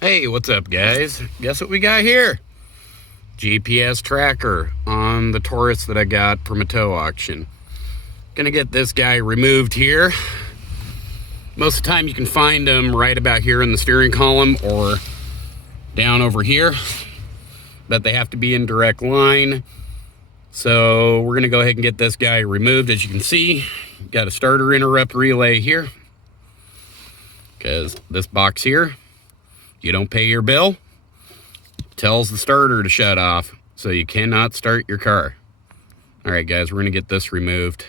Hey, what's up, guys? Guess what we got here? GPS tracker on the Taurus that I got from a tow auction. Gonna get this guy removed here. Most of the time you can find them right about here in the steering column or down over here, but they have to be in direct line. So we're gonna go ahead and get this guy removed. As you can see, got a starter interrupt relay here, because this box here, you don't pay your bill, tells the starter to shut off, so you cannot start your car. All right, guys, we're gonna get this removed.